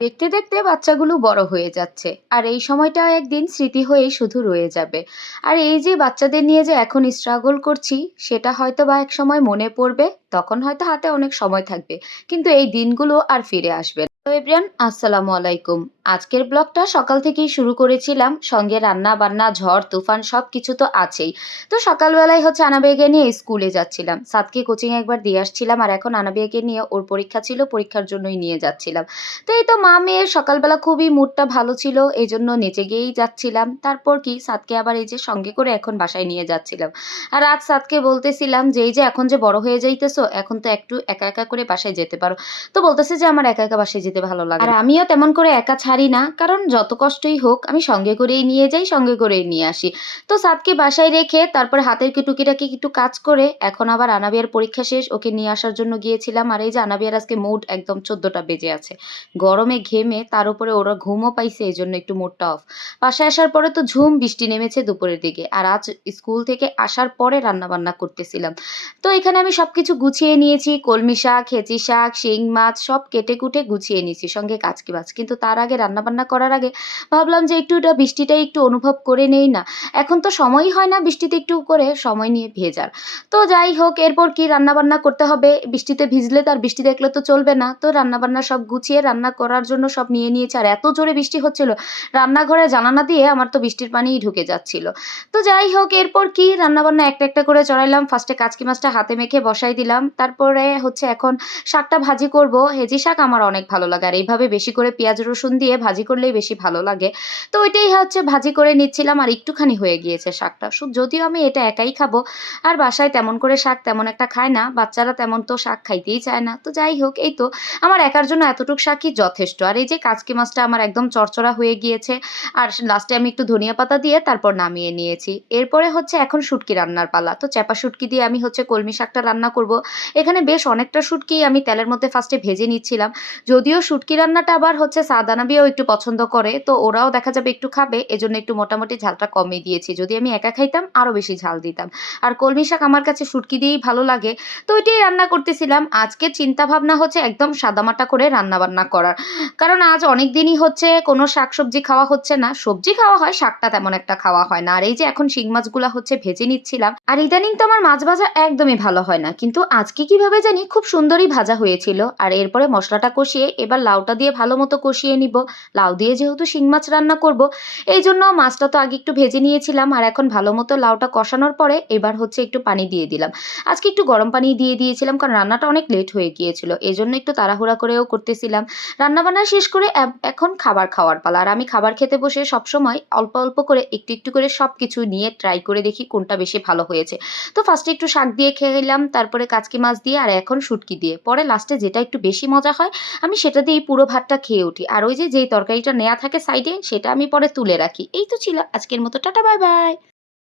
দেখতে দেখতে বাচ্চাগুলো বড় হয়ে যাচ্ছে আর এই সময়টাও একদিন স্মৃতি হয়েই শুধু রয়ে যাবে। আর এই যে বাচ্চাদের নিয়ে যে এখন স্ট্রাগল করছি, সেটা হয়তো বা এক সময় মনে পড়বে, তখন হয়তো হাতে অনেক সময় থাকবে, কিন্তু এই দিনগুলো আর ফিরে আসবে না। তো এভরিওয়ান, আসসালামু আলাইকুম। আজকের ব্লগটা সকাল থেকেই শুরু করেছিলাম, সঙ্গে রান্না বান্না ঝড় তুফান সবকিছু তো আছেই। তো সকালবেলায় হচ্ছে আনাবেগে নিয়ে স্কুলে যাচ্ছিলাম, সাতকে কোচিং একবার দিয়ে আসছিলাম, আর এখন আনাবেগে নিয়ে ওর পরীক্ষা ছিল, পরীক্ষার জন্যই নিয়ে যাচ্ছিলাম। তো এই তো মা মেয়ের সকালবেলা খুবই মুডটা ভালো ছিল, এই জন্য নেচে গিয়েই যাচ্ছিলাম। তারপর কি সাদকে আবার এই যে সঙ্গে করে এখন বাসায় নিয়ে যাচ্ছিলাম। আর আজ সাদকে বলতেছিলাম যে এই যে এখন যে বড় হয়ে যাইতেছো, এখন তো একটু একা একা করে বাসায় যেতে পারো। তো বলতেছে যে আমার একা একা বাসায় যেতে ভালো লাগে আর আমিও তেমন করে একা ছাড়ি না, কারণ যত কষ্টই হোক আমি সঙ্গে করেই নিয়ে যাই, সঙ্গে করেই নিয়ে আসি। তো সাদকে বাসায় রেখে তারপর হাতের টুকিটাকি একটু কাজ করে এখন আবার আনাবিয়ার পরীক্ষা শেষ, ওকে নিয়ে আসার জন্য গিয়েছিলাম। আর এই যে আনাবিয়ার আজকে মুড একদম 14টা বেজে আছে, গরমে ঘেমে, তার উপরে ওরা ঘুমও পাইছে, এই জন্য একটু মুডটা অফ। বাসায় আসার পরে তো ঝুম বৃষ্টি নেমেছে দুপুরের দিকে, আর আজ স্কুল থেকে আসার পরে রান্না বান্না করতেছিলাম। তো এখানে আমি সবকিছু গুছিয়ে নিয়েছি, কলমি শাক, হেঁচি শাক, শিং মাছ সব কেটে কুটে গুছিয়ে নিয়েছি, সঙ্গে কাচকি মাছ। কিন্তু তার আগে রান্না বান্না করার আগে ভাবলাম যে একটু এটা বৃষ্টিটা একটু অনুভব করে নেই না। এখন তো সময়ই হয় না বৃষ্টিতে একটু করে সময় নিয়ে ভেজার। তো যাই হোক, এরপর কি রান্না বান্না করতে হবে, বৃষ্টিতে ভিজলে তো আর বৃষ্টি দেখলে তো চলবে না। তো রান্না বান্না সব গুছিয়ে রান্না করার জন্য সব নিয়ে নিয়েছি, আর এত জোরে বৃষ্টি হচ্ছিল, রান্নাঘরে জানালা দিয়ে আমার তো বৃষ্টির পানিই ঢুকে যাচ্ছিল। তো যাই হোক, এরপর কি রান্না বান্না একটা একটা করে চড়াইলাম। ফার্স্টে কাচকি মাছটা হাতে মেখে বসাই দিলাম, তারপরে হচ্ছে এখন শাকটা ভাজি করব। হেজি শাক আমার অনেক ভালো লাগে, আর এইভাবে বেশি করে পেঁয়াজ রসুন দিয়ে ভাজি করলেই বেশি ভালো লাগে। তো ওইটাই হচ্ছে ভাজি করে নিচ্ছিলাম, আর একটুখানি হয়ে গিয়েছে শাকটা। যদিও আমি এটা একাই খাবো, আর বাসায় তেমন করে শাক তেমন একটা খায় না, বাচ্চারা তেমন তো শাক খাইতেই চায় না। তো যাই হোক, এই তো আমার একার জন্য এতটুক শাকই যথেষ্ট। আর এই যে কাচকি মাছটা আমার একদম চড়চড়া হয়ে গিয়েছে, আর লাস্টে আমি একটু ধনিয়া পাতা দিয়ে তারপর নামিয়ে নিয়েছি। এরপরে হচ্ছে এখন শুটকি রান্নার পালা। তো চ্যাপা শুটকি দিয়ে আমি হচ্ছে কলমি শাকটা রান্না করব। এখানে বেশ অনেকটা শুটকি আমি তেলের মধ্যে ফার্স্টে ভেজে নিচ্ছিলাম। যদিও শুটকি রান্নাটা আবার হচ্ছে সাদানাবিয়াও একটু পছন্দ করে, তো ওরাও দেখা যাবে একটু খাবে, এজন্য একটু মোটামুটি ঝালটা কমই দিয়েছি। যদি আমি একা খাইতাম আরো বেশি ঝাল দিতাম। আর কলমি শাক আমার কাছে শুটকি দিয়েই ভালো লাগে। তো ওইটাই রান্না করতেছিলাম। আজকে চিন্তা ভাবনা হচ্ছে একদম সাদামাটা করে রান্না বান্না করার, কারণ আজ অনেক দিনই হচ্ছে কোনো শাকসবজি খাওয়া হচ্ছে না। সবজি খাওয়া হয়, শাকটা তেমন একটা খাওয়া হয় না। আর এই যে এখন শিং মাছগুলা হচ্ছে ভেজে নিচ্ছিলাম, আর ইদানিং তো আমার মাছ ভাজা একদমই ভালো হয় না, কিন্তু আজকে কিভাবে জানি খুব সুন্দরই ভাজা হয়েছিল। আর এরপরে মশলাটা কষিয়ে এবার লাউটা দিয়ে ভালো মতো কষিয়ে নিব। লাউ দিয়ে যেহেতু শিং মাছ রান্না করব, এই জন্য মাছটা তো আগে একটু ভেজে নিয়েছিলাম, আর এখন ভালো মতো লাউটা কষানোর পরে এবার হচ্ছে একটু পানি দিয়ে দিলাম। আজকে একটু গরম পানি দিয়ে দিয়েছিলাম, কারণ রান্নাটা অনেক লেট হয়ে গিয়েছিল, এই জন্য একটু তাড়াহুড়া করেও করতেছিলাম। রান্নাবান্না শেষ করে এখন খাবার খাওয়ার পালা। আর আমি খাবার খেতে বসে সবসময় অল্প অল্প করে একটু একটু করে সবকিছু নিয়ে ট্রাই করে দেখি কোনটা বেশি ভালো হয়েছে। তো ফার্স্টে একটু শাক দিয়ে খেলাম, তারপরে কাচকি মাছ দিয়ে, আর এখন শুটকি দিয়ে, পরে লাস্টে যেটা একটু বেশি মজা হয় আমি সেটা দিয়েই পুরো ভাতটা খেয়ে উঠি। আর ওই যে যেই তরকারিটা নেওয়া থাকে সাইডে, সেটা আমি পরে তুলে রাখি। এই তো ছিল আজকের মতো, টাটা বাই বাই।